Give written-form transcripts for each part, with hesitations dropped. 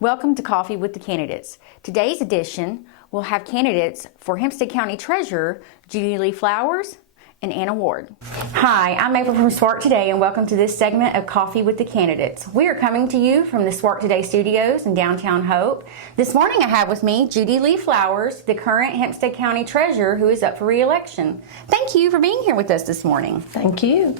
Welcome to Coffee with the Candidates. Today's edition will have candidates for Hempstead County Treasurer Judy Lee Flowers and Anna Ward. Hi, I'm April from SWART Today and welcome to this segment of Coffee with the Candidates. We are coming to you from the SWART Today studios in downtown Hope. This morning I have with me Judy Lee Flowers, the current Hempstead County Treasurer who is up for re-election. Thank you for being here with us this morning. Thank you.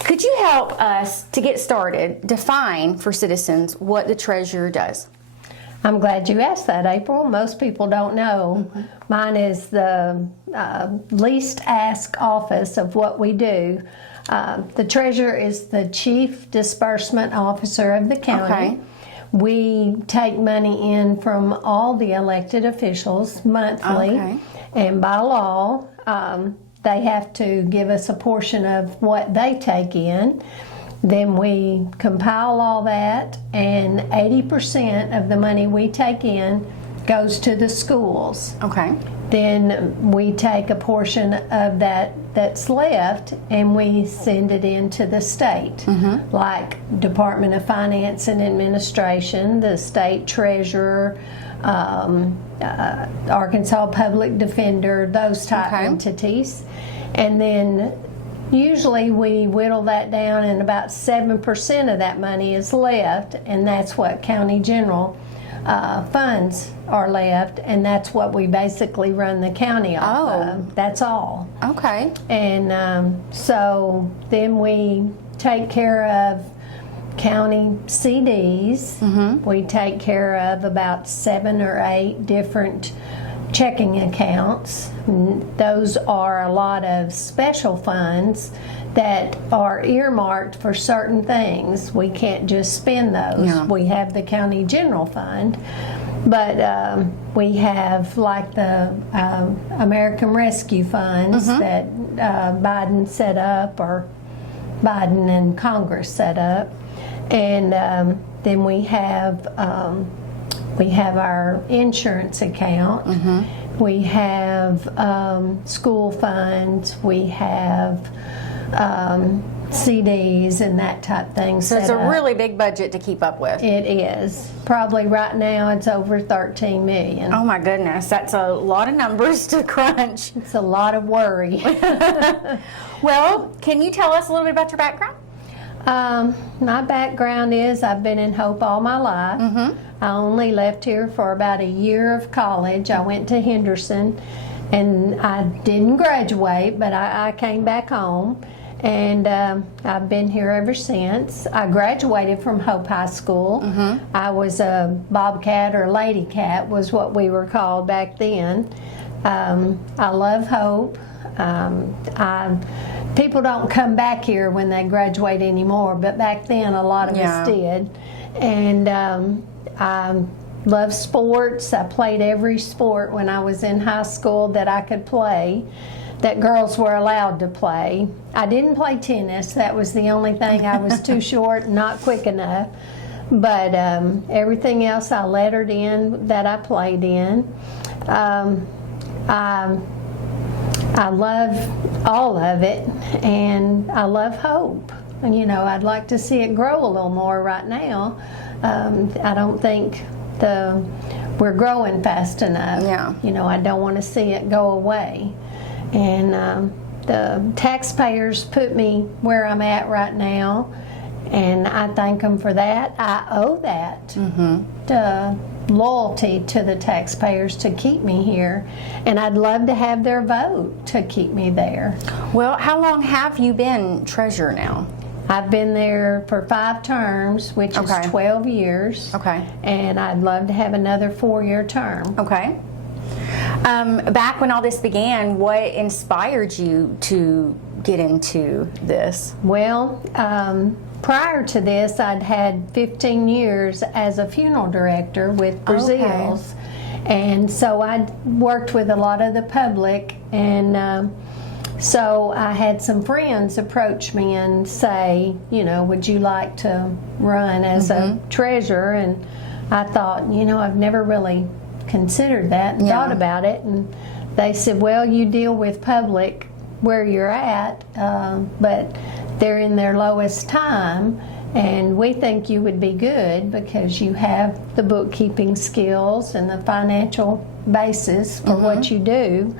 Could you help us, to get started, define for citizens what the treasurer does? I'm glad you asked that, April. Most people don't know. Mine is the least asked office of what we do. The treasurer is the chief disbursement officer of the county. Okay. We take money in from all the elected officials monthly, and by law, they have to give us a portion of what they take in. Then we compile all that, and 80% of the money we take in goes to the schools. Okay. Then we take a portion of that's left and we send it into the state, like Department of Finance and Administration, the state treasurer, Arkansas Public Defender, those type entities. And then usually we whittle that down and about 7% of that money is left, and that's what county general funds are left, and that's what we basically run the county off of. That's all. Okay. And so then we take care of county CDs. We take care of about 7 or 8 different checking accounts. Those are a lot of special funds that are earmarked for certain things. We can't just spend those. Yeah. We have the county general fund, but we have like the American Rescue Funds that Biden set up, or Biden and Congress set up. And then we have our insurance account. We have school funds. We have CDs and that type thing. So it's a really big budget to keep up with. It is. Probably right now it's over 13 million. Oh my goodness, that's a lot of numbers to crunch. It's a lot of worry. Well, can you tell us a little bit about your background? My background is I've been in Hope all my life. I only left here for about a year of college. I went to Henderson, and I didn't graduate, but I came back home, and I've been here ever since. I graduated from Hope High School. I was a Bobcat, or Lady Cat was what we were called back then. I love Hope. People don't come back here when they graduate anymore, but back then a lot of us did. And I love sports. I played every sport when I was in high school that I could play, that girls were allowed to play. I didn't play tennis. That was the only thing. I was too short and not quick enough. But everything else I lettered in that I played in. I love all of it, and I love Hope. And, you know, I'd like to see it grow a little more right now. I don't think we're growing fast enough. Yeah. You know, I don't want to see it go away. And the taxpayers put me where I'm at right now, and I thank them for that. I owe that to loyalty to the taxpayers to keep me here, and I'd love to have their vote to keep me there. Well, how long have you been treasurer now? I've been there for 5 terms, which is 12 years. Okay. And I'd love to have another 4-year term. Okay. Back when all this began, what inspired you to get into this? Well, prior to this, I'd had 15 years as a funeral director with Brazil's. And so I'd worked with a lot of the public, and so I had some friends approach me and say, you know, would you like to run as a treasurer? And I thought, you know, I've never really considered that and thought about it. And they said, well, you deal with public where you're at, but they're in their lowest time, And we think you would be good because you have the bookkeeping skills and the financial basis for what you do.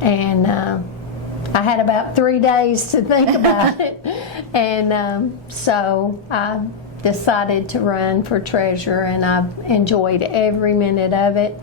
And I had about 3 days to think about it. And so I decided to run for treasurer, and I've enjoyed every minute of it.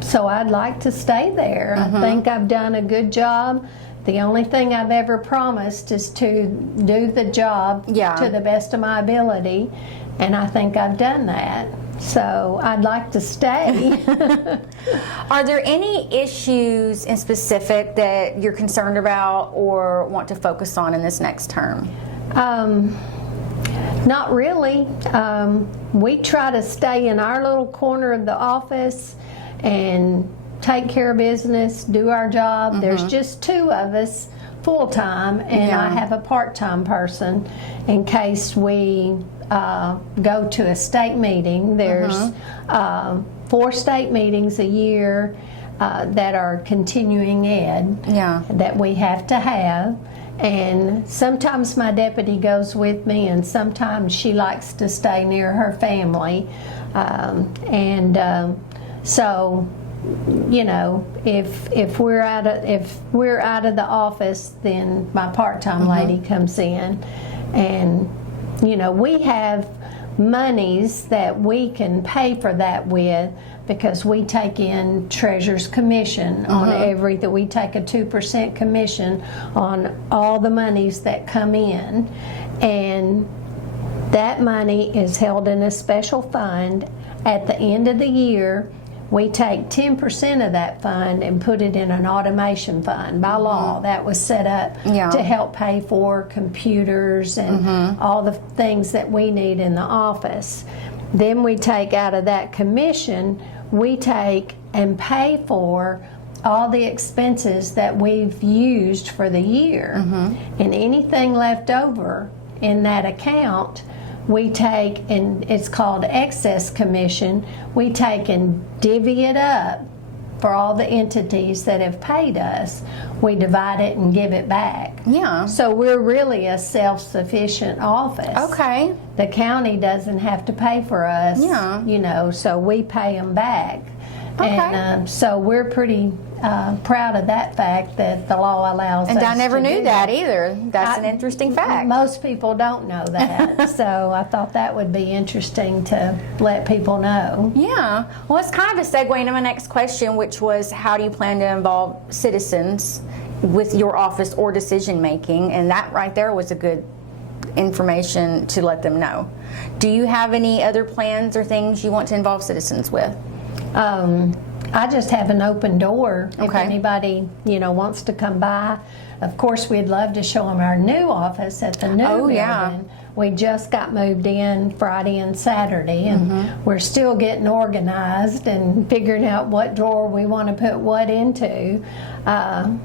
So I'd like to stay there. I think I've done a good job. The only thing I've ever promised is to do the job to the best of my ability, and I think I've done that. So I'd like to stay. Are there any issues in specific that you're concerned about or want to focus on in this next term? Not really. We try to stay in our little corner of the office and take care of business, do our job. There's just 2 of us full-time, and I have a part-time person in case we go to a state meeting. There's 4 state meetings a year that are continuing ed that we have to have. And sometimes my deputy goes with me, and sometimes she likes to stay near her family. So, you know, if we're out of the office, then my part-time lady comes in, and you know, we have monies that we can pay for that with, because we take in treasurer's commission on everything. We take a 2% commission on all the monies that come in, and that money is held in a special fund. At the end of the year, we take 10% of that fund and put it in an automation fund. By law, that was set up to help pay for computers and all the things that we need in the office. Then we take out of that commission, we take and pay for all the expenses that we've used for the year. And anything left over in that account, we take, and it's called excess commission, we take and divvy it up for all the entities that have paid us. We divide it and give it back. So we're really a self-sufficient office. The county doesn't have to pay for us, you know, so we pay them back. And so we're pretty proud of that fact that the law allows us to do that. And I never knew that either. That's an interesting fact. Most people don't know that. So I thought that would be interesting to let people know. Well, it's kind of a segue into my next question, which was, how do you plan to involve citizens with your office or decision making? And that right there was a good information to let them know. Do you have any other plans or things you want to involve citizens with? I just have an open door if anybody, you know, wants to come by. Of course, we'd love to show them our new office at the new building. We just got moved in Friday and Saturday, and we're still getting organized and figuring out what drawer we want to put what into.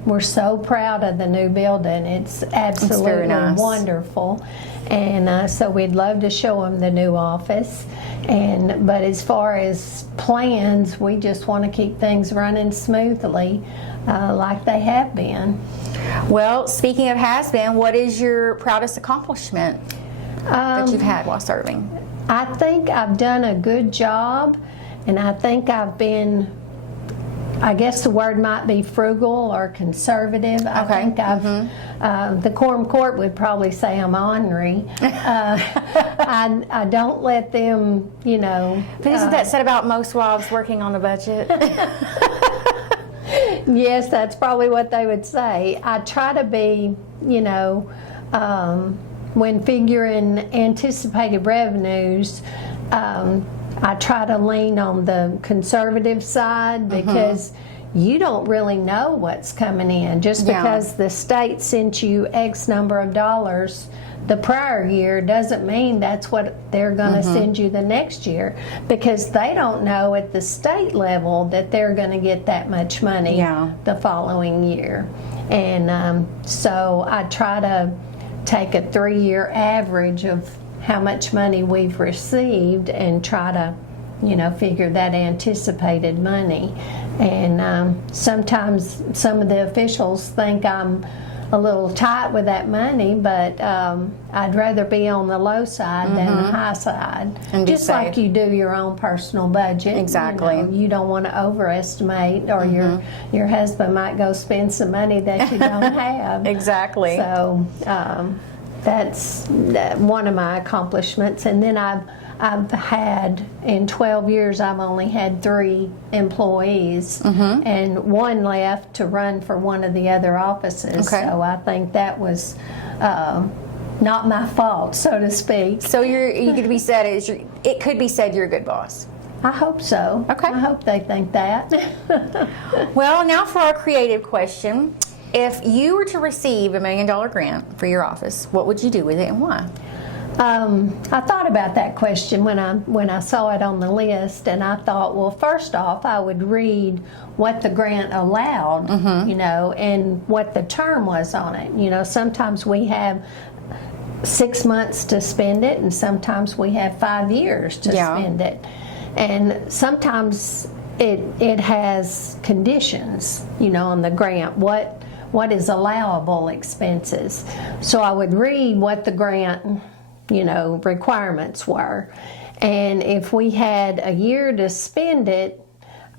We're so proud of the new building. It's absolutely wonderful. And so we'd love to show them the new office. But as far as plans, we just want to keep things running smoothly like they have been. Well, speaking of has been, what is your proudest accomplishment that you've had while serving? I think I've done a good job, and I think I've been, I guess the word might be frugal or conservative. I think I've, the quorum court would probably say I'm ornery. I don't let them, you know. But isn't that said about most wives working on the budget? Yes, that's probably what they would say. I try to be, you know, when figuring anticipated revenues, I try to lean on the conservative side, because you don't really know what's coming in. Just because the state sent you X number of dollars the prior year doesn't mean that's what they're going to send you the next year, because they don't know at the state level that they're going to get that much money the following year. And so I try to take a 3-year average of how much money we've received and try to, you know, figure that anticipated money. And sometimes some of the officials think I'm a little tight with that money, but I'd rather be on the low side than the high side. And be just safe. like you do your own personal budget. Exactly. You don't want to overestimate, or your husband might go spend some money that you don't have. Exactly. So that's one of my accomplishments. And then I've had, in 12 years, I've only had 3 employees, and 1 left to run for one of the other offices. Okay. So I think that was not my fault, so to speak. So you could be said as it could be said you're a good boss. I hope so. Okay. I hope they think that. Well, now for our creative question. If you were to receive $1 million grant for your office, what would you do with it and why? I thought about that question when I saw it on the list, and I thought, well, first off, I would read what the grant allowed, and what the term was on it. Sometimes we have 6 months to spend it, and sometimes we have 5 years to spend it. And sometimes it has conditions, on the grant, what is allowable expenses. So I would read what the grant, requirements were. And if we had a year to spend it,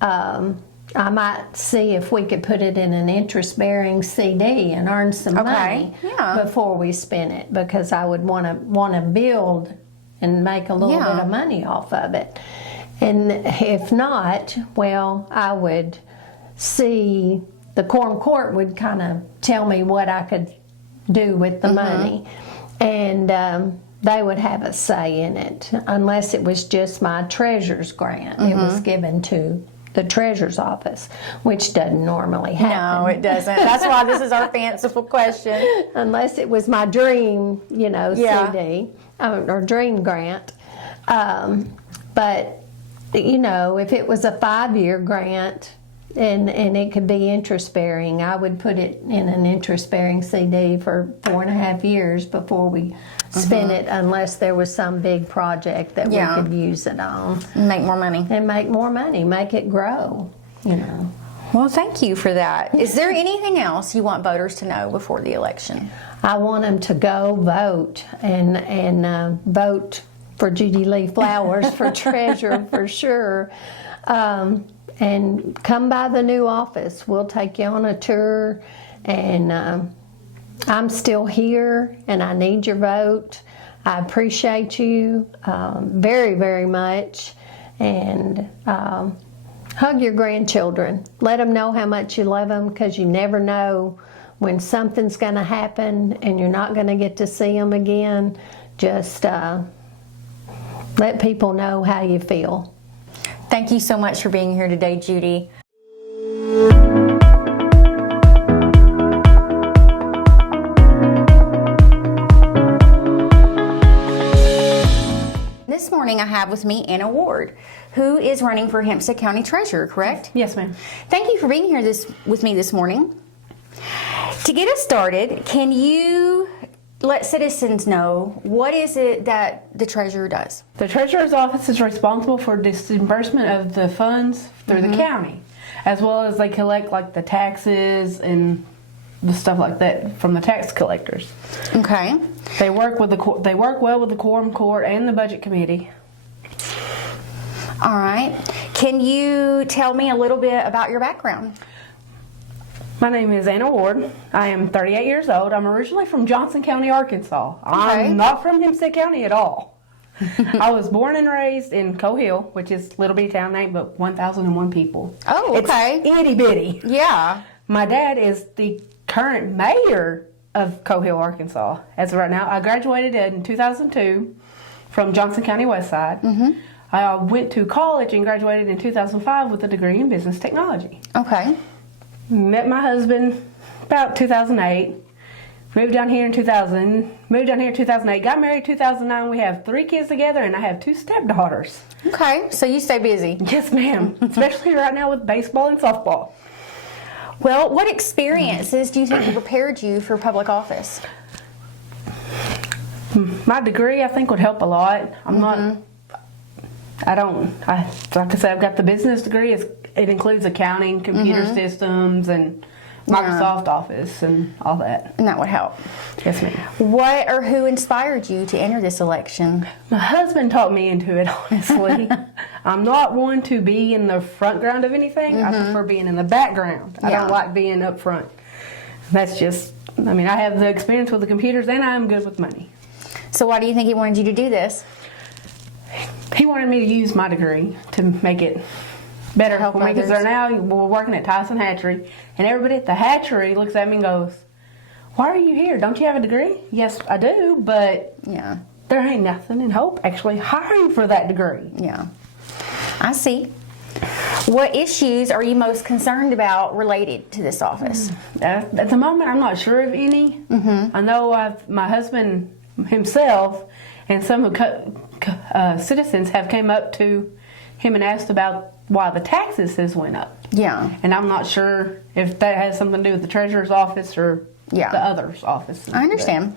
I might see if we could put it in an interest-bearing CD and earn some money before we spend it, because I would want to build and make a little bit of money off of it. And if not, well, I would see, the quorum court would kind of tell me what I could do with the money, and they would have a say in it, unless it was just my treasurer's grant. It was given to the treasurer's office, which doesn't normally happen. No, it doesn't. That's why this is our fanciful question. Unless it was my dream, CD or dream grant. But, if it was a 5-year grant and it could be interest bearing, I would put it in an interest bearing CD for 4.5 years before we spend it, unless there was some big project that we could use it on. Make more money. And make more money, make it grow, Well, thank you for that. Is there anything else you want voters to know before the election? I want them to go vote and vote for Judy Lee Flowers for treasurer for sure. And come by the new office. We'll take you on a tour, and I'm still here, and I need your vote. I appreciate you very, very much, and hug your grandchildren. Let them know how much you love them, because you never know when something's going to happen and you're not going to get to see them again. Just let people know how you feel. Thank you so much for being here today, Judy. This morning I have with me Anna Ward, who is running for Hempstead County Treasurer, correct? Yes, ma'am. Thank you for being here with me this morning. To get us started, can you let citizens know what is it that the treasurer does? The treasurer's office is responsible for disbursement of the funds through the county, as well as they collect like the taxes and the stuff like that from the tax collectors. Okay. They work well with the quorum court and the budget committee. All right. Can you tell me a little bit about your background? My name is Anna Ward. I am 38 years old. I'm originally from Johnson County, Arkansas. Okay. I'm not from Hempstead County at all. I was born and raised in Coe Hill, which is a little bitty town name, but 1,001 people. Oh, okay. It's itty bitty. Yeah. My dad is the current mayor of Coe Hill, Arkansas. As of right now, I graduated in 2002 from Johnson County West Side. I went to college and graduated in 2005 with a degree in business technology. Okay. Met my husband about 2008. Moved down here in 2000. Moved down here in 2008. Got married in 2009. We have 3 kids together, and I have 2 stepdaughters. Okay. So you stay busy. Yes, ma'am. Especially right now with baseball and softball. Well, what experiences do you think prepared you for public office? My degree, I think, would help a lot. Like I said, I've got the business degree. It includes accounting, computer systems, and Microsoft Office and all that. And that would help. Yes, ma'am. What or who inspired you to enter this election? My husband talked me into it, honestly. I'm not one to be in the front ground of anything. I prefer being in the background. I don't like being up front. That's just, I mean, I have the experience with the computers and I'm good with money. So why do you think he wanted you to do this? He wanted me to use my degree to make it better Help for me, because others. now we're working at Tyson Hatchery, and everybody at the hatchery looks at me and goes, "Why are you here? Don't you have a degree?" Yes, I do, but Yeah. there ain't nothing in Hope actually hiring for that degree. Yeah. I see. What issues are you most concerned about related to this office? At the moment, I'm not sure of any. I know my husband himself and some of citizens have came up to him and asked about why the taxes has went up. Yeah. And I'm not sure if that has something to do with the treasurer's office or Yeah. the other's office. I understand.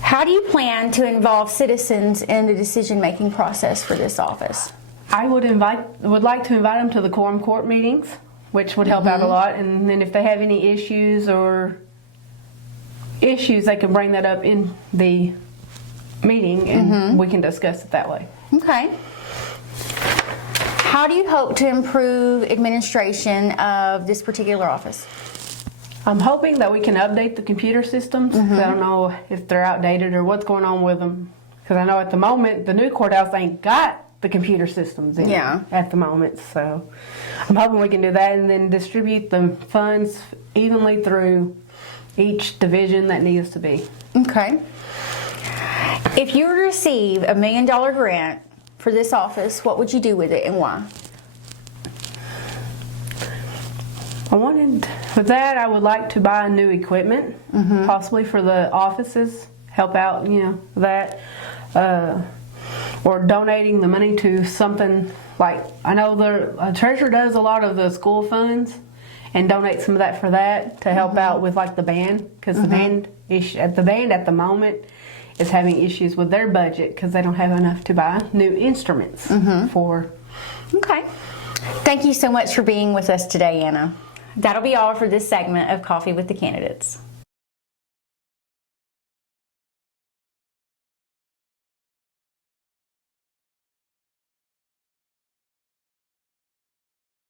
How do you plan to involve citizens in the decision-making process for this office? I would like to invite them to the quorum court meetings, which would help out a lot. And then if they have any issues, they can bring that up in the meeting, and we can discuss it that way. Okay. How do you hope to improve administration of this particular office? I'm hoping that we can update the computer systems. 'Cause I don't know if they're outdated or what's going on with them. Because I know at the moment the new courthouse ain't got the computer systems in at the moment. So I'm hoping we can do that and then distribute the funds evenly through each division that needs to be. Okay. If you were to receive $1 million grant for this office, what would you do with it and why? With that, I would like to buy new equipment, possibly for the offices, help out, that, or donating the money to something like, I know the treasurer does a lot of the school funds and donate some of that for that to help out with like the band, because the band at the moment is having issues with their budget because they don't have enough to buy new instruments for. Okay. Thank you so much for being with us today, Anna. That'll be all for this segment of Coffee with the Candidates.